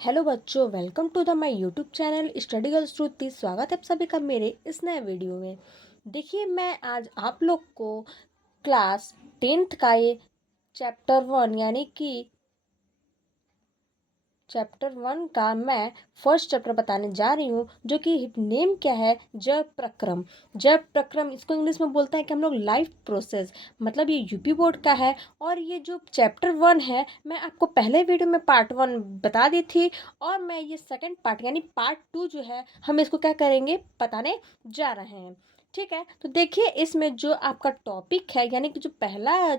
Hello बच्चों, welcome to the my YouTube channel study girl Shruti. स्वागत है आप सभी का मेरे इस नए वीडियो में। देखिए, मैं आज आप लोग को क्लास 10th का ये चैप्टर 1 यानी कि चैप्टर 1 का मैं फर्स्ट चैप्टर बताने जा रही हूँ, जो कि नेम क्या है, जड़ प्रक्रम। जड़ प्रक्रम इसको इंग्लिश में बोलते हैं कि हम लोग लाइफ प्रोसेस, मतलब ये यूपी बोर्ड का है। और ये जो चैप्टर 1 है, मैं आपको पहले वीडियो में पार्ट 1 बता दी थी, और मैं ये सेकंड पार्ट यानी पार्ट 2 जो है, हम इसको क्या करेंगे, बताने जा रहे हैं। ठीक है, तो देखिए इसमें जो आपका टॉपिक है यानी कि जो पहला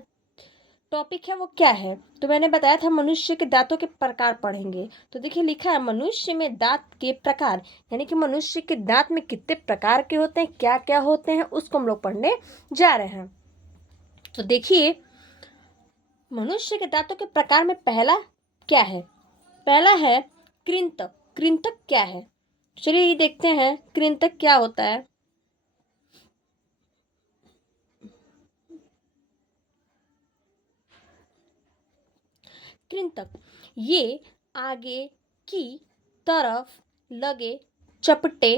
टॉपिक है वो क्या है, तो मैंने बताया था मनुष्य के दांतों के प्रकार पढ़ेंगे। तो देखिए लिखा है मनुष्य में दांत के प्रकार, यानी कि मनुष्य के दांत में कितने प्रकार के होते हैं, क्या क्या होते हैं, उसको हम लोग पढ़ने जा रहे हैं। तो देखिए मनुष्य के दांतों के प्रकार में पहला क्या है, पहला है कृंतक। कृंतक क्या है, चलिए ये देखते हैं कृंतक क्या होता है। कृंतक ये आगे की तरफ लगे चपटे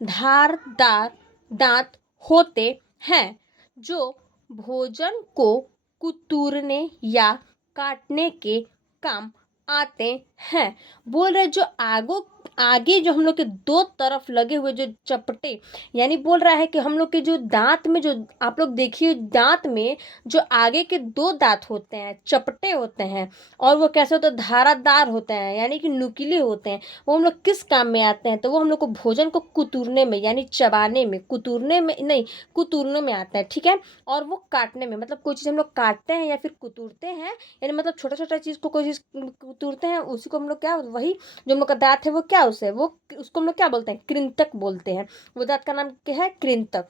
धारदार दांत होते हैं, जो भोजन को कुतरने या काटने के काम आते हैं। बोल रहे जो आगे जो हम लोग के दो तरफ लगे हुए जो चपटे, यानी बोल रहा है कि हम लोग के जो दांत में, जो आप लोग देखिए दांत में जो आगे के दो दांत होते हैं चपटे होते हैं, और वो कैसे होते हैं, धारादार होते हैं यानी कि नुकीले होते हैं। वो हम लोग किस काम में आते हैं, तो वो हम लोग को भोजन को कुतरने में यानी चबाने में, कुतरने में नहीं, कुतरने में आता है। ठीक है, और वो काटने में, मतलब कोई चीज़ हम लोग काटते हैं या फिर कुतरते हैं, यानी मतलब छोटा छोटा चीज़ को कोई चीज़ कुतरते हैं, उसी को हम लोग क्या, वही जो हम लोग का दांत है वो क्या, उसे वो उसको हम लोग क्या बोलते हैं, कृंतक बोलते हैं। वो दांत का नाम क्या है, कृंतक।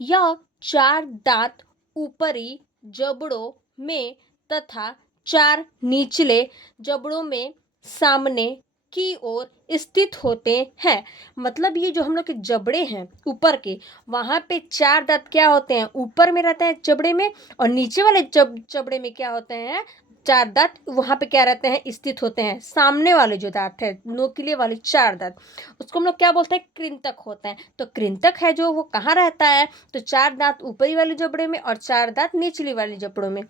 यह चार दांत ऊपरी जबड़ों में तथा चार निचले जबड़ों में सामने की ओर स्थित होते हैं। मतलब ये जो हम लोग के जबड़े हैं ऊपर के, वहां पे चार दांत क्या होते हैं, ऊपर में रहते हैं जबड़े में, और नीचे वाले जबड़े में क्या होते हैं, चार दांत वहां पे क्या रहते हैं, स्थित होते हैं। सामने वाले जो दांत है, नोकीले वाले चार दांत, उसको हम लोग क्या बोलते हैं, कृंतक होते हैं। तो कृंतक है जो वो कहाँ रहता है, तो चार दांत ऊपरी वाले जबड़े में और चार दांत निचली वाले जबड़ों में।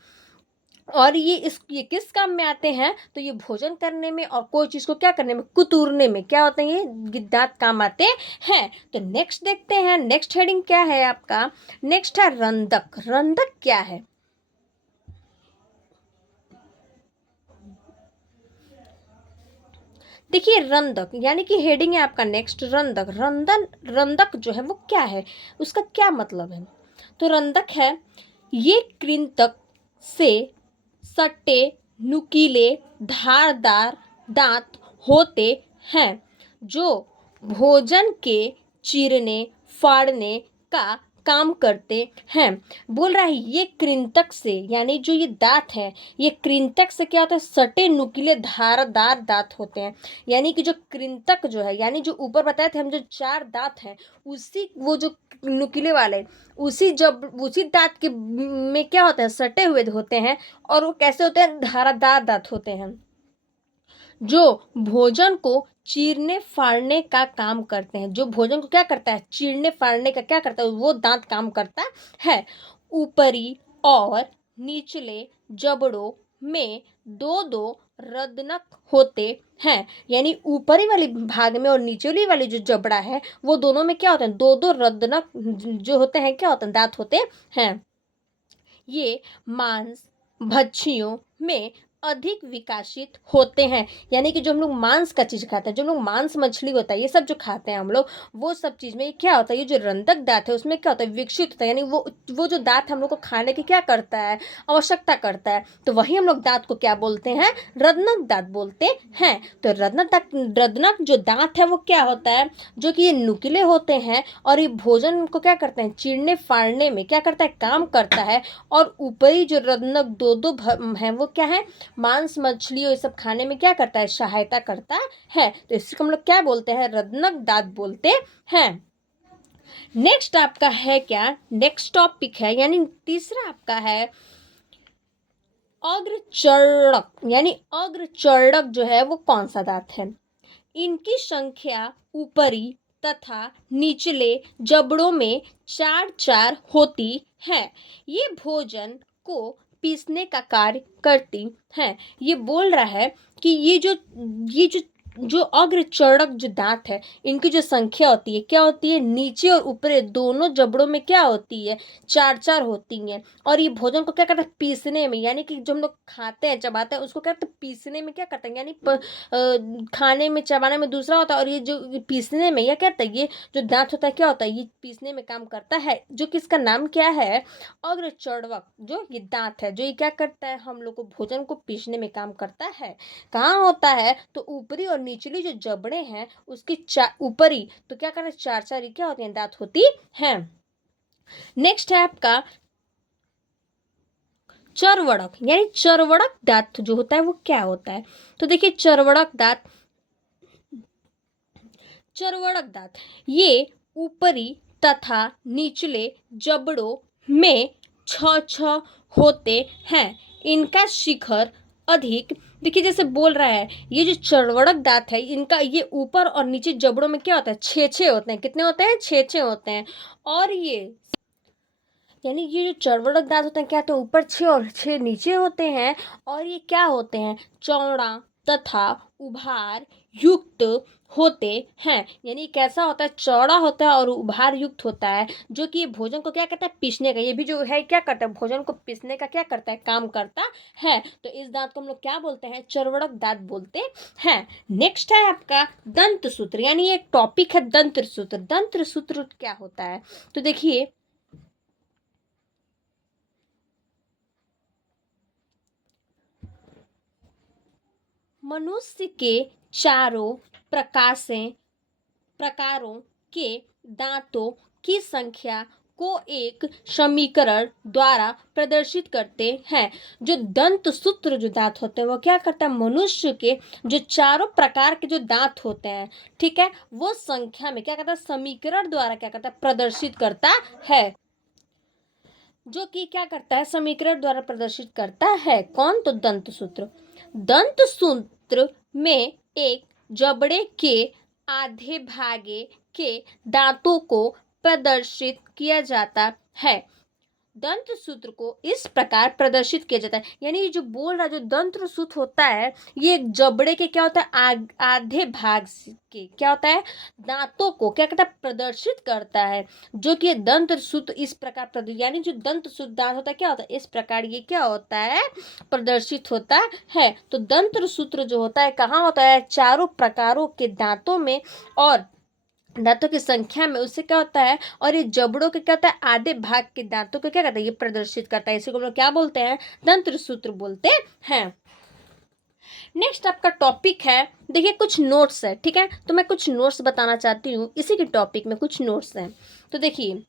और ये किस काम में आते हैं, तो ये भोजन करने में और कोई चीज को क्या करने में, कुतूरने में क्या होते हैं, ये दांत काम आते हैं। तो नेक्स्ट देखते हैं, नेक्स्ट हेडिंग क्या है आपका, नेक्स्ट है रंधक। रंधक क्या है, देखिए रंधक यानी कि हेडिंग है आपका नेक्स्ट, रंधक। रंधक जो है वो क्या है, उसका क्या मतलब है, तो रंधक है ये कृंतक से सटे नुकीले धारदार दांत होते हैं, जो भोजन के चीरने फाड़ने का काम करते हैं। बोल रहा है ये कृंतक से, यानी जो ये दांत है, ये कृंतक से क्या होता है, सटे नुकीले धारदार दांत होते हैं। यानी कि जो कृंतक जो है, यानी जो ऊपर बताए थे हम जो चार दांत हैं, उसी वो जो नुकीले वाले, उसी दांत के में क्या होते हैं, सटे हुए होते हैं। और वो कैसे होते हैं, धारादार दांत होते हैं, जो भोजन को चीरने फाड़ने का काम करते हैं। जो भोजन को क्या करता है, चीरने फाड़ने का क्या करता है, वो दांत काम करता है। ऊपरी और निचले जबड़ों में दो दो रदनक होते हैं, यानी ऊपरी वाले भाग में और निचली वाली जो जबड़ा है, वो दोनों में क्या होते हैं, दो दो रदनक जो होते हैं, क्या होते हैं, दांत होते हैं। ये मांस भक्षियों में अधिक विकसित होते हैं, यानी कि जो हम लोग मांस का चीज खाते हैं, जो हम लोग मांस मछली होता है, ये सब जो खाते हैं हम लोग, वो सब चीज में क्या होता है, ये जो रंधक दांत है उसमें क्या होता है, विकसित होता है। यानी वो जो दांत हम लोग को खाने की क्या करता है, आवश्यकता करता है, तो वही हम लोग दांत को क्या बोलते हैं, रत्नक दांत बोलते हैं। तो रत्नक जो दांत है वो क्या होता है, जो कि ये नुकीले होते हैं, और ये भोजन को क्या करते हैं, चीरने फाड़ने में क्या करता है, काम करता है। और ऊपरी जो रत्नक दो दो है, वो क्या है, मांस मछली और ये सब खाने में क्या करता है, सहायता करता है। तो इसको हम लोग क्या बोलते हैं, रत्नक दांत बोलते हैं। नेक्स्ट आपका है क्या, नेक्स्ट टॉपिक है यानी तीसरा आपका है अग्रचर्णक यानी अग्रचर्णक जो है वो कौन सा दांत है? इनकी संख्या ऊपरी तथा निचले जबड़ों में चार चार होती है। ये भोजन को पीसने का कार्य करती हैं। ये बोल रहा है कि ये जो अग्रचर्णक जो दांत है, इनकी जो संख्या होती है क्या होती है? नीचे और ऊपर दोनों जबड़ों में क्या होती है? चार चार होती हैं। और ये भोजन को क्या करता है? पीसने में, यानी कि जो हम लोग खाते हैं चबाते हैं उसको क्या करते हैं? पीसने में क्या करते हैं? यानी खाने में चबाने में दूसरा होता है, और ये जो पीसने में, या क्या कहता है, ये जो दांत होता है क्या होता है? ये पीसने में काम करता है, जो कि इसका नाम क्या है? अग्रचर्णक। जो ये दांत है, जो ये क्या करता है? हम लोग को भोजन को पीसने में काम करता है। कहाँ होता है? तो ऊपरी और निचली जो जबड़े हैं उसकी ऊपरी तो क्या करते हैं? चार चार ये क्या होती हैं? दांत होती हैं। नेक्स्ट है आपका चर्वणक, यानी चर्वणक दांत जो होता है वो क्या होता है? तो देखिए चर्वणक दांत ये ऊपरी तथा निचले जबड़ों में छ छ होते हैं। इनका शिखर अधिक, देखिए जैसे बोल रहा है, ये जो चर्वणक दांत है इनका ये ऊपर और नीचे जबड़ों में क्या होता है? छः छः होते हैं। कितने होते हैं? छः छः होते हैं। और ये यानी ये जो चर्वणक दांत होते हैं क्या, तो ऊपर छः और छः नीचे होते हैं। और ये क्या होते हैं? चौड़ा तथा उभार युक्त होते हैं। यानी कैसा होता है? चौड़ा होता है और उभार युक्त होता है, जो कि भोजन को क्या करता है? पीसने का। ये भी जो है क्या करता है? भोजन को पीसने का क्या करता है? काम करता है। तो इस दांत को हम लोग क्या बोलते हैं? चर्वणक दांत बोलते हैं। नेक्स्ट है आपका दंत सूत्र, यानी एक टॉपिक है दंत सूत्र। दंत सूत्र क्या होता है? तो देखिए मनुष्य के चारों प्रकारों के दांतों की संख्या को एक समीकरण द्वारा प्रदर्शित करते हैं। जो दंत सूत्र जो दांत होते हैं वो क्या करता है? मनुष्य के जो चारों प्रकार के जो दांत होते हैं, ठीक है, वो संख्या में क्या करता है? समीकरण द्वारा क्या करता है? प्रदर्शित करता है। जो कि क्या करता है? समीकरण द्वारा प्रदर्शित करता है। कौन? तो दंत सूत्र। दंत सूत्र में एक जबड़े के आधे भागे के दांतों को प्रदर्शित किया जाता है। दंत सूत्र को इस प्रकार प्रदर्शित किया जाता है, यानी ये जो बोल रहा है, जो दंत सूत्र होता है ये एक जबड़े के क्या होता है? आधे भाग के क्या होता है? दांतों को क्या करता है? प्रदर्शित करता है। जो कि दंत सूत्र इस प्रकार यानी जो दंत सूत्र दांत होता है क्या होता है? इस प्रकार ये क्या होता है? प्रदर्शित होता है। तो दंत सूत्र जो होता है कहाँ होता है? चारों प्रकारों के दांतों में और दांतों की संख्या में, उससे क्या होता है? और ये जबड़ों के क्या होता है? आधे भाग के दांतों को क्या करता है? ये प्रदर्शित करता है। इसी को हम लोग क्या बोलते हैं? दंत सूत्र बोलते हैं। नेक्स्ट आपका टॉपिक है, देखिए कुछ नोट्स है, ठीक है, तो मैं कुछ नोट्स बताना चाहती हूँ इसी के टॉपिक में। कुछ नोट्स हैं, तो देखिए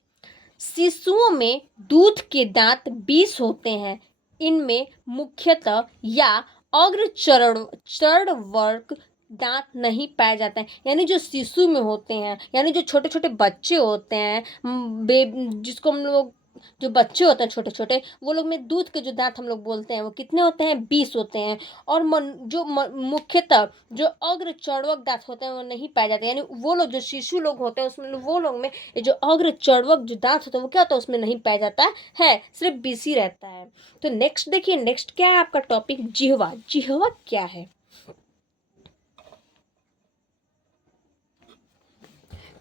शिशुओं में दूध के दांत 20 होते हैं। इनमें मुख्यतः या चरण वर्ग दांत नहीं पाए जाते हैं। यानी जो शिशु में होते हैं, यानी जो छोटे छोटे बच्चे होते हैं, जिसको हम लोग, जो बच्चे होते हैं छोटे छोटे, वो लोग में दूध के जो दांत हम लोग बोलते हैं वो कितने होते हैं? 20 होते हैं। और मुख्यतः जो अग्रचर्वक दांत होते हैं वो नहीं पाए जाते, यानी वो लोग जो शिशु लोग होते हैं उसमें, वो लोग में ये जो अग्रचर्वक जो दांत होते हैं वो क्या होता है? उसमें नहीं पाया जाता है, सिर्फ 20 ही रहता है। तो नेक्स्ट देखिए, नेक्स्ट क्या है आपका टॉपिक? जिह्वा। जिह्वा क्या है?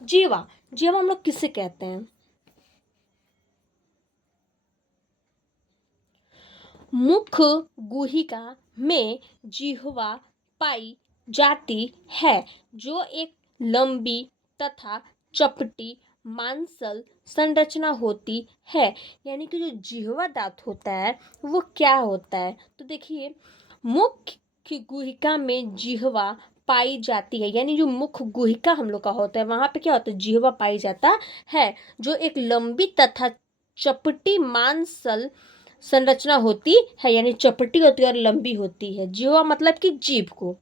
जिह्वा, जिह्वा हम लोग किसे कहते हैं? मुख गुहिका में जिह्वा पाई जाती है, जो एक लंबी तथा चपटी मांसल संरचना होती है। यानी कि जो जिह्वा दांत होता है वो क्या होता है? तो देखिए मुख की गुहिका में जिह्वा पाई जाती है, यानी जो मुख गुहिका हम लोग का होता है वहां पे क्या होता है? जिह्वा पाई जाता है, जो एक लंबी तथा चपटी मांसल संरचना होती है, यानी चपटी होती है और लंबी होती है। जिह्वा मतलब कि जीभ को।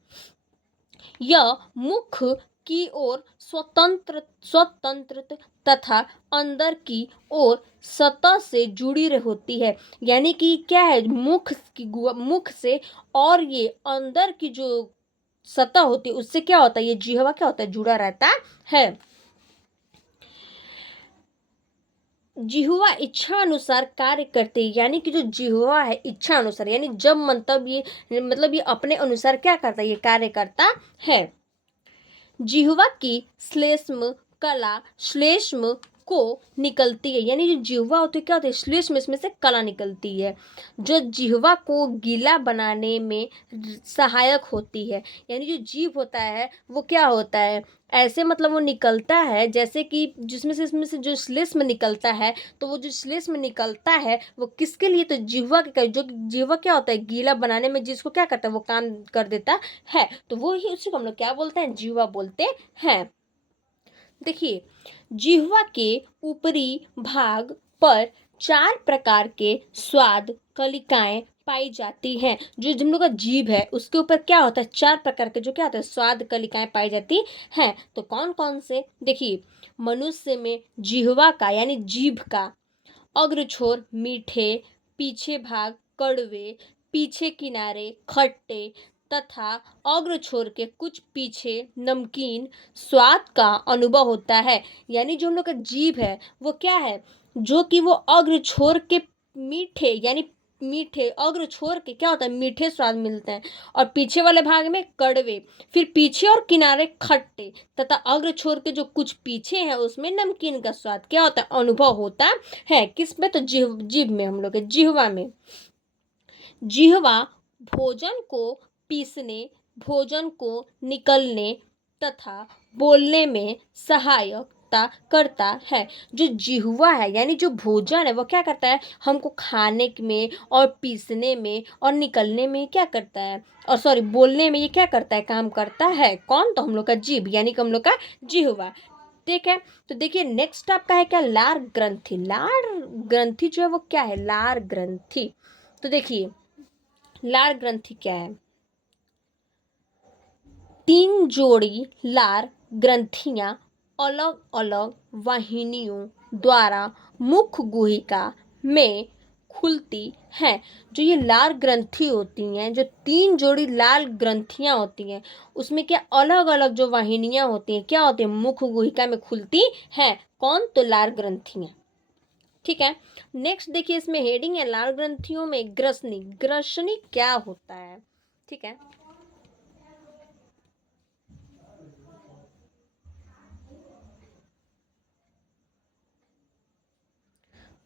यह मुख की ओर स्वतंत्र स्वतंत्र तथा अंदर की ओर सतह से जुड़ी होती है। यानी कि क्या है, मुख से और ये अंदर की जो सतह होती है उससे क्या होता है, ये जिह्वा क्या होता है, जुड़ा रहता है। जिह्वा इच्छा अनुसार कार्य करते हैं, यानी कि जो जिह्वा है इच्छा अनुसार, यानी जब मन तब ये मतलब ये अपने अनुसार क्या करता है, ये कार्य करता है। जिह्वा की श्लेष्म कला श्लेष्म को निकलती है, यानी जो जिह्वा होती है क्या होती है, श्लेष्म, इसमें से कला निकलती है जो जिह्वा को गीला बनाने में सहायक होती है। यानी जो जीभ होता है वो क्या होता है, ऐसे मतलब वो निकलता है जैसे कि जिसमें से इसमें से जो श्लेष्म निकलता है, तो वो जो श्लेष्म निकलता है वो किसके लिए, तो जिह्वा के, जो जिह्वा क्या होता है गीला बनाने में जिसको क्या करता है वो काम कर देता है, तो वो ही उसी को हम लोग क्या बोलते हैं, जिह्वा बोलते हैं। देखिए, जिह्वा के ऊपरी भाग पर 4 प्रकार के स्वाद कलिकाएं पाई जाती हैं। जो हम लोग का जीभ है उसके ऊपर क्या होता है, 4 प्रकार के जो क्या होता है स्वाद कलिकाएं पाई जाती हैं। तो कौन कौन से, देखिए, मनुष्य में जिह्वा का यानी जीभ का अग्र छोर मीठे, पीछे भाग कड़वे, पीछे किनारे खट्टे तथा अग्र छोर के कुछ पीछे नमकीन स्वाद का अनुभव होता है। यानी जो हम लोग का जीभ है वो क्या है, जो कि वो अग्र छोर के मीठे, यानी मीठे अग्र छोर के क्या होता है मीठे स्वाद मिलते हैं, और पीछे वाले भाग में कड़वे, फिर पीछे और किनारे खट्टे तथा अग्र छोर के जो कुछ पीछे हैं उसमें नमकीन का स्वाद क्या होता है, अनुभव होता है। किस में, तो जीभ में, हम लोग के जिह्वा में। जिह्वा भोजन को पीसने, भोजन को निकलने तथा बोलने में सहायता करता है। जो जिह्वा है यानी जो भोजन है वो क्या करता है, हमको खाने में और पीसने में और निकलने में क्या करता है, और सॉरी बोलने में ये क्या करता है, काम करता है। कौन, तो हम लोग का जीभ, यानी कि हम लोग का जिह्वा। ठीक है, तो देखिए नेक्स्ट आपका है क्या, लार ग्रंथि। लार ग्रंथि जो है वो क्या है, लार ग्रंथि। तो देखिए लार ग्रंथि क्या है, 3 जोड़ी लार ग्रंथियां अलग अलग वाहिनियों द्वारा मुख गुहिका में खुलती हैं। जो ये लार ग्रंथि होती हैं, जो 3 जोड़ी लाल ग्रंथियां होती हैं उसमें क्या अलग अलग जो वाहिनियां होती हैं क्या होती हैं, मुख गुहिका में खुलती हैं। कौन, तो लार ग्रंथियां। ठीक है, नेक्स्ट देखिए इसमें हेडिंग है लाल ग्रंथियों में ग्रसनी। ग्रसनी क्या होता है, ठीक है,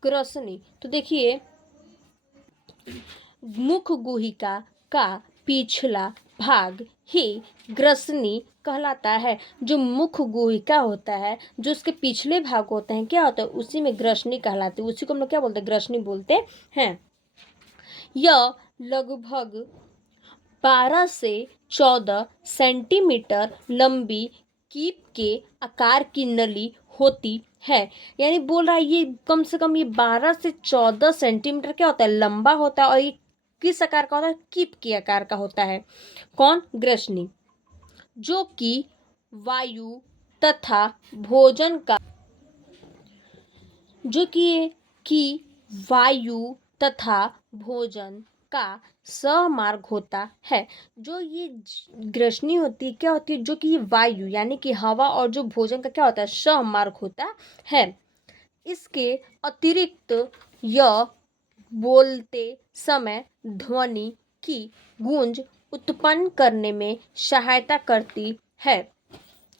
ग्रसनी, तो देखिए मुख गुहिका का पिछला भाग ही ग्रसनी कहलाता है। जो मुख गुहिका होता है, जो उसके पिछले भाग होते हैं क्या होता है, उसी में ग्रसनी कहलाती है। उसी को हम लोग क्या बोलते हैं, ग्रसनी बोलते हैं। यह लगभग 12 से 14 सेंटीमीटर लंबी कीप के आकार की नली होती है। यानी बोल रहा है ये कम से कम ये 12 से 14 सेंटीमीटर क्या होता है, लंबा होता है, और ये किस आकार का होता है, कीप के आकार का होता है। कौन, ग्रसनी, जो कि वायु तथा भोजन का, जो कि वायु तथा भोजन का समार्ग होता है। जो ये ग्रसनी होती है क्या होती है, जो कि वायु यानी कि हवा और जो भोजन का क्या होता है, समार्ग होता है। इसके अतिरिक्त यह बोलते समय ध्वनि की गूंज उत्पन्न करने में सहायता करती है।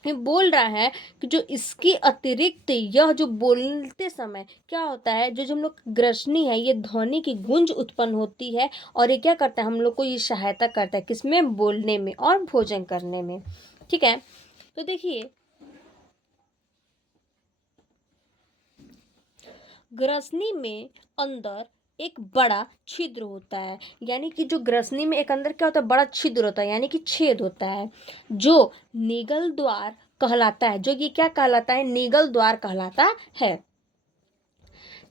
ये बोल रहा है कि जो इसके अतिरिक्त यह जो बोलते समय क्या होता है, जो जो हम लोग ग्रसनी है ये ध्वनि की गूंज उत्पन्न होती है, और ये क्या करता है, हम लोग को ये सहायता करता है किसमें, बोलने में और भोजन करने में। ठीक है, तो देखिए ग्रसनी में अंदर एक बड़ा छिद्र होता है। यानी कि जो ग्रसनी में एक अंदर क्या होता है, बड़ा छिद्र होता है, यानी कि छेद होता है, जो निगल द्वार कहलाता है। जो ये क्या कहलाता है, निगल द्वार कहलाता है,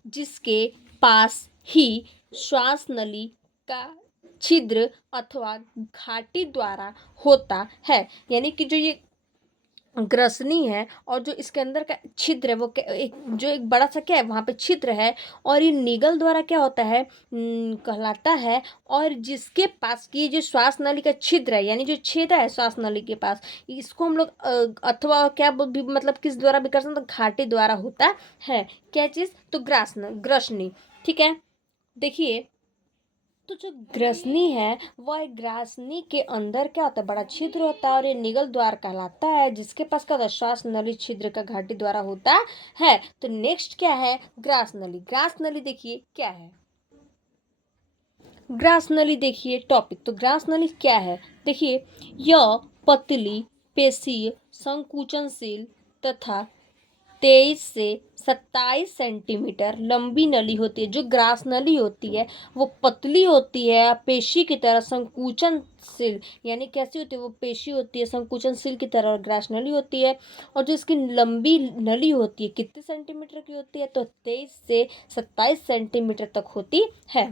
जिसके पास ही श्वास नली का छिद्र अथवा घाटी द्वारा होता है। यानी कि जो ये ग्रसनी है, और जो इसके अंदर का छिद्र है वो एक बड़ा सा क्या है वहाँ पे छिद्र है, और ये निगल द्वारा क्या होता है कहलाता है। और जिसके पास की जो श्वास नली का छिद्र है, यानी जो छेद है श्वास नली के पास, इसको हम लोग अथवा क्या भी मतलब किस द्वारा भी कर सकते हैं, तो घाटी द्वारा होता है। क्या चीज़? तो ग्रसनी। ठीक है, देखिए, तो जो ग्रसनी है वह ग्रासनी के अंदर क्या होता है, बड़ा छिद्र होता है, और ये निगल द्वार कहलाता है, जिसके पास क्या होता है, श्वास नली छिद्र का घाटी द्वारा होता है। तो नेक्स्ट क्या है? ग्रास नली। ग्रास नली देखिए क्या है। ग्रास नली देखिए टॉपिक, तो ग्रास नली क्या है? देखिए, यह पतली, पेशीय, संकुचनशील तथा 23 से 27 सेंटीमीटर लंबी नली होती है। जो ग्रास नली होती है वो पतली होती है, पेशी की तरह संकुचनशील, यानी कैसी होती है वो? पेशी होती है संकुचनशील की तरह, और ग्रास नली होती है। और जो इसकी लंबी नली होती है कितने सेंटीमीटर की होती है? तो 23 से 27 सेंटीमीटर तक होती है।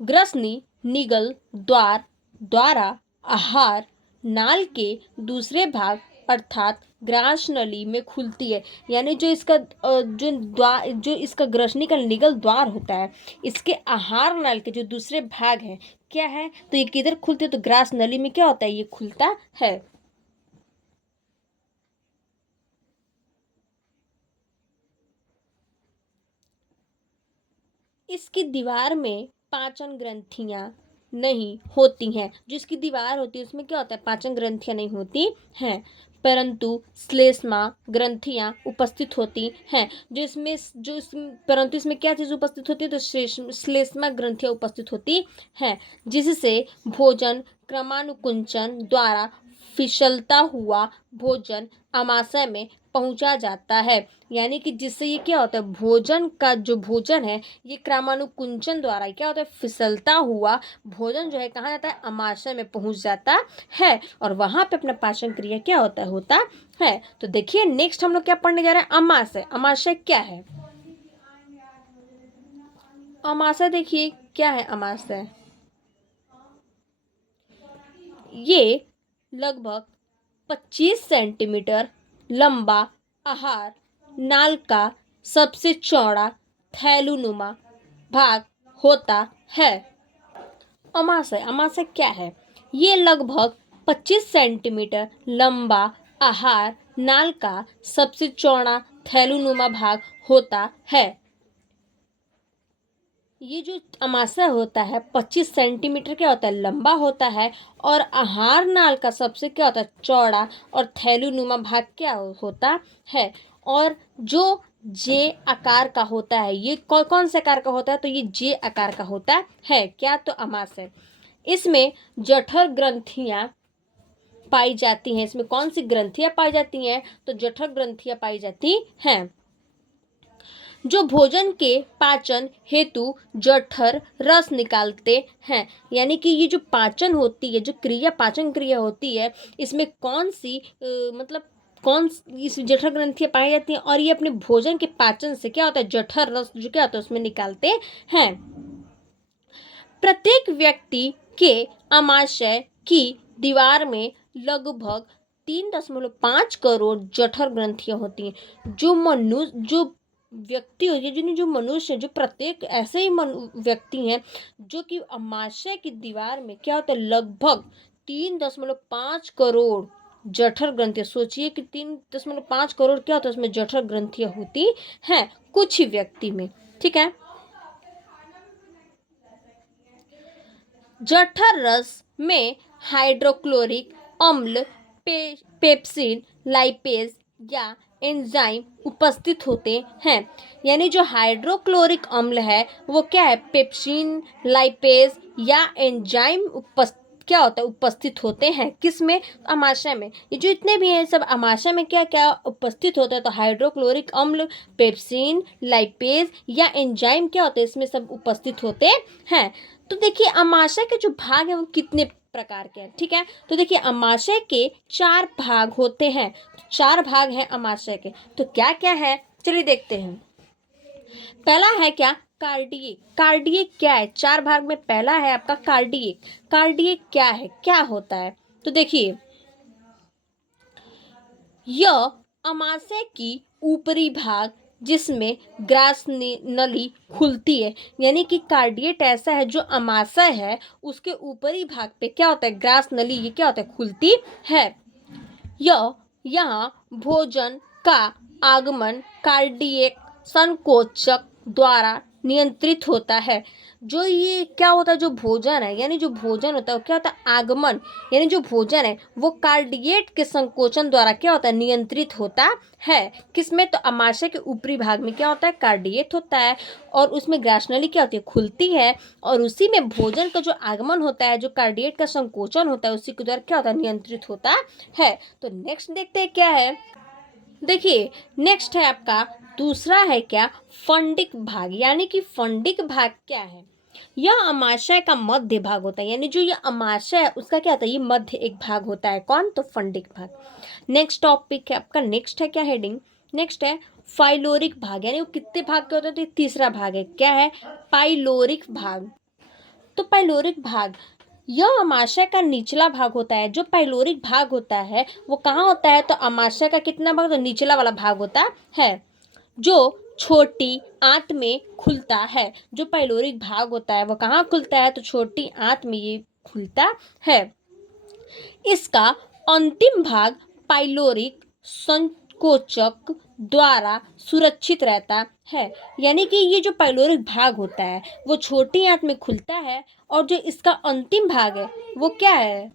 ग्रसनी निगल द्वारा आहार नाल के दूसरे भाग अर्थात ग्रास नली में खुलती है। यानी जो इसका जो इसका ग्रसनी का निगल द्वार होता है, इसके आहार नाल के जो दूसरे भाग है क्या है, तो ये किधर खुलते है? तो ग्रास नली में क्या होता है, ये खुलता है। इसकी दीवार में पाचन ग्रंथियां नहीं होती हैं। जो इसकी दीवार होती है उसमें क्या होता है, पाचन ग्रंथियां नहीं होती हैं, परंतु श्लेष्मा ग्रंथियां उपस्थित होती हैं। परंतु इसमें क्या चीज उपस्थित होती है, तो श्लेष्मा ग्रंथियां उपस्थित होती हैं, जिससे भोजन क्रमानुकुंचन द्वारा फिसलता हुआ भोजन आमाशय में पहुंचा जाता है। यानी कि जिससे ये क्या होता है, भोजन का जो भोजन है ये क्रमानुकुंचन द्वारा क्या होता है, फिसलता हुआ भोजन जो है कहाँ जाता है, आमाशय में पहुंच जाता है, और वहां पे अपना पाचन क्रिया क्या होता है। तो देखिए नेक्स्ट हम लोग क्या पढ़ने जा रहे हैं, अमाशय। अमाशय क्या है? अमाशय देखिए क्या है। अमाशय ये लगभग 25 सेंटीमीटर लंबा आहार नाल का सबसे चौड़ा थैलुनुमा भाग होता है। अमाशय। अमाशय क्या है? ये लगभग 25 सेंटीमीटर लंबा आहार नाल का सबसे चौड़ा थैलुनुमा भाग होता है। ये जो अमाशय होता है 25 सेंटीमीटर क्या होता है, लंबा होता है, और आहार नाल का सबसे क्या होता है, चौड़ा, और थैलुनुमा भाग क्या होता है। और जो जे आकार का होता है, ये कौन से आकार का होता है, तो ये जे आकार का होता है। क्या? तो अमाशय। इसमें जठर ग्रंथियां पाई जाती हैं। इसमें कौन सी ग्रंथियां पाई जाती हैं, तो जठर ग्रंथियां पाई जाती हैं, जो भोजन के पाचन हेतु जठर रस निकालते हैं। यानी कि ये जो पाचन होती है, जो पाचन क्रिया होती है, इसमें कौन सी मतलब कौन इस जठर ग्रंथियां पाई जाती हैं, और ये अपने भोजन के पाचन से क्या होता है, जठर रस जो क्या होता है उसमें निकालते हैं। प्रत्येक व्यक्ति के आमाशय की दीवार में लगभग 3.5 करोड़ जठर ग्रंथियां होती हैं। जो व्यक्ति हो, जो मनुष्य, जो प्रत्येक ऐसे ही व्यक्ति हैं जो कि आमाशय की दीवार में क्या होता है, लगभग 3.5 करोड़ जठर ग्रंथियां। सोचिए कि 3.5 करोड़ क्या होता है उसमें जठर ग्रंथियां होती हैं कुछ ही व्यक्ति में। ठीक है, जठर रस में हाइड्रोक्लोरिक अम्ल, पेप्सिन, लाइपेज या एंजाइम उपस्थित होते हैं। यानी जो हाइड्रोक्लोरिक अम्ल है वो क्या है, पेप्सिन, लाइपेज या एंजाइम क्या होता है, उपस्थित होते हैं। किस में? आमाशय में। ये जो इतने भी हैं सब आमाशय में क्या क्या उपस्थित होता है, तो हाइड्रोक्लोरिक अम्ल, पेप्सिन, लाइपेज या एंजाइम क्या होते हैं, इसमें सब उपस्थित होते हैं। तो देखिए अमाशय के जो भाग हैं वो कितने प्रकार के हैं। ठीक है, तो देखिए अमाशय के 4 भाग होते हैं। 4 भाग हैं अमाशय के, तो क्या क्या है चलिए देखते हैं। पहला है क्या, कार्डियक। कार्डियक क्या है? 4 भाग में पहला है आपका कार्डियक। कार्डियक क्या है, क्या होता है? तो देखिए यह अमाशय की ऊपरी भाग जिसमें ग्रास नली खुलती है, यानी कि कार्डिएट ऐसा है जो अमाशय है उसके ऊपरी भाग पे क्या होता है, ग्रास नली, ये क्या होता है, खुलती है। यह यहाँ भोजन का आगमन कार्डियक संकोचक द्वारा नियंत्रित होता है। जो ये क्या होता है, जो भोजन है, यानी जो भोजन होता है वो क्या होता है, आगमन, यानी जो भोजन है वो कार्डिएट के संकोचन द्वारा क्या होता है, नियंत्रित होता है। किसमें, तो अमाशय के ऊपरी भाग में क्या होता है, कार्डिएट होता है और उसमें ग्रासनली क्या होती है, खुलती है, और उसी में भोजन का जो आगमन होता है, जो कार्डिएट का संकोचन होता है, उसी के द्वारा क्या होता है, नियंत्रित होता है। तो नेक्स्ट देखते हैं क्या है। देखिए नेक्स्ट है आपका दूसरा है क्या, फंडिक भाग, यानी कि फंडिक भाग क्या है, यह अमाशय का मध्य भाग होता है, यानी जो ये अमाशय है उसका क्या होता है, ये मध्य एक भाग होता है। कौन, तो फंडिक भाग। नेक्स्ट टॉपिक है आपका, नेक्स्ट है क्या हेडिंग, नेक्स्ट है फाइलोरिक भाग, यानी वो कितने भाग के होते हैं, तो ये तीसरा भाग है, क्या है, पाइलोरिक भाग। तो पाइलोरिक भाग यह अमाशय का निचला भाग होता है। जो पाइलोरिक भाग होता है वो कहाँ होता है, तो अमाशय का कितना भाग, तो निचला वाला भाग होता है, जो छोटी आंत में खुलता है। जो पाइलोरिक भाग होता है वो कहाँ खुलता है, तो छोटी आंत में ये खुलता है। इसका अंतिम भाग पाइलोरिक संकोचक द्वारा सुरक्षित रहता है, यानी कि ये जो पाइलोरिक भाग होता है वो छोटी आंत में खुलता है, और जो इसका अंतिम भाग है वो क्या है,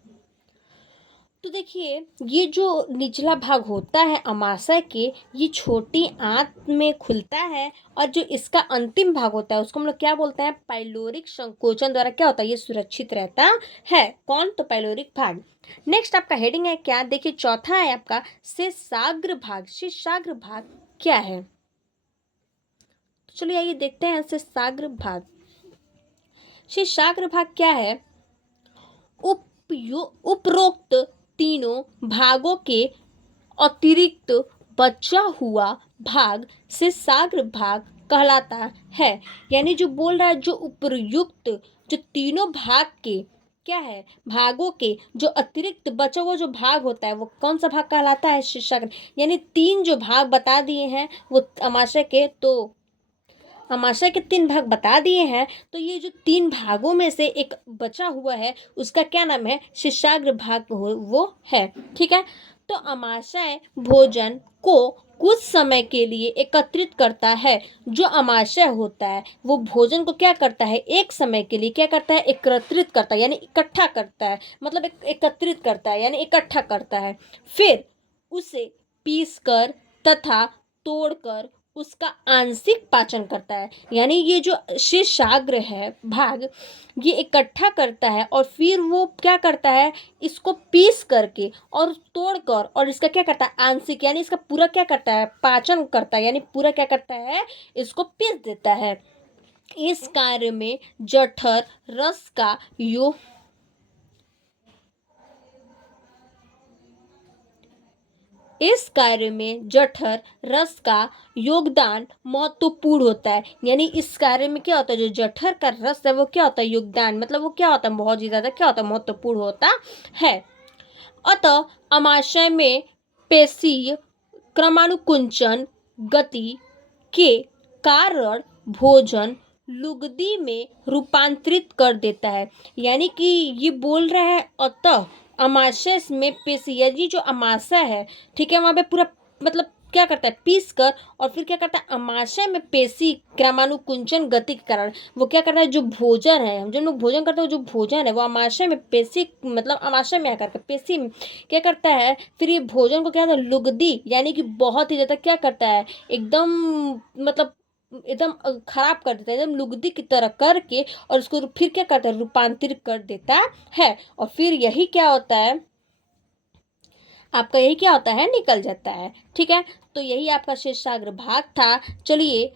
तो देखिए ये जो निचला भाग होता है अमाशय के, ये छोटी आंत में खुलता है, और जो इसका अंतिम भाग होता है उसको हम लोग क्या बोलते हैं, पाइलोरिक संकोचन द्वारा क्या होता है, ये सुरक्षित रहता है। कौन, तो पाइलोरिक भाग। नेक्स्ट आपका हेडिंग है क्या, देखिए चौथा है आपका शेषाग्र भाग। शेषाग्र भाग क्या है, तो चलिए आइए देखते हैं शेषाग्र भाग। शेषाग्र भाग क्या है, उपरोक्त तीनों भागों के अतिरिक्त बचा हुआ भाग शेषाग्र भाग कहलाता है। यानी जो बोल रहा है, जो उपयुक्त जो तीनों भाग के क्या है, भागों के जो अतिरिक्त बचा हुआ जो भाग होता है वो कौन सा भाग कहलाता है, शेषाग्र। यानी तीन जो भाग बता दिए हैं वो अमाशय के, तो अमाशय के तीन भाग बता दिए हैं, तो ये जो तीन भागों में से एक बचा हुआ है उसका क्या नाम है, शेषाग्र भाग वो है। ठीक है, तो अमाशय भोजन को कुछ समय के लिए एकत्रित करता है। जो अमाशय होता है वो भोजन को क्या करता है, एक समय के लिए क्या करता है, एकत्रित करता है, यानी इकट्ठा करता है, मतलब एकत्रित करता है यानी इकट्ठा करता है, फिर उसे पीसकर तथा तोड़कर उसका आंशिक पाचन करता है। यानी ये जो शेषाग्र है भाग, ये इकट्ठा करता है और फिर वो क्या करता है, इसको पीस करके और तोड़कर और इसका क्या करता है, आंशिक, यानी इसका पूरा क्या करता है, पाचन करता है, यानी पूरा क्या करता है, इसको पीस देता है। इस कार्य में जठर रस का योग इस कार्य में जठर रस का योगदान महत्वपूर्ण होता है। यानी इस कार्य में क्या होता है, जो जठर का रस है वो क्या होता है, योगदान, मतलब वो क्या होता है, बहुत ही ज़्यादा क्या होता है, महत्वपूर्ण होता है। अतः अमाशय में पेशीय क्रमानुकुंचन गति के कारण भोजन लुगदी में रूपांतरित कर देता है। यानी कि ये बोल रहा है अतः अमाशय में पेशी, ये जो अमाशय है, ठीक है, वहाँ पे पूरा मतलब क्या करता है, पीस कर और फिर क्या करता है, अमाशय में पेशी क्रमानुकुंचन गति के कारण वो क्या करता है, जो भोजन है, हम जो लोग भोजन करते हैं जो भोजन है वो अमाशय में पेशी, मतलब अमाशय में आकर के पेशी में क्या करता है, फिर ये भोजन को क्या करता है, लुगदी, यानी कि बहुत ही ज़्यादा क्या करता है, एकदम मतलब एकदम खराब कर देता है, एकदम लुगदी की तरह करके, और उसको फिर क्या करता है, रूपांतरित कर देता है, और फिर यही क्या होता है, आपका यही क्या होता है, निकल जाता है। ठीक है, तो यही आपका शेषाग्र भाग था। चलिए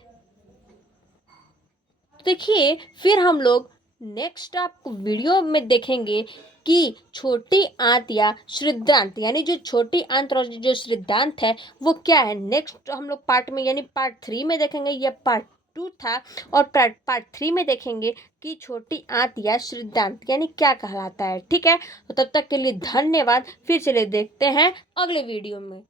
देखिए फिर हम लोग नेक्स्ट आपको वीडियो में देखेंगे कि छोटी आंत या श्रिद्धांत, यानी जो छोटी आंत और जो श्रिद्धांत है वो क्या है। नेक्स्ट हम लोग पार्ट में यानी पार्ट 3 में देखेंगे, या पार्ट 2 था, और पार्ट 3 में देखेंगे कि छोटी आंत या श्रिद्धांत यानी क्या कहलाता है। ठीक है, तो तब तक के लिए धन्यवाद, फिर चले देखते हैं अगले वीडियो में।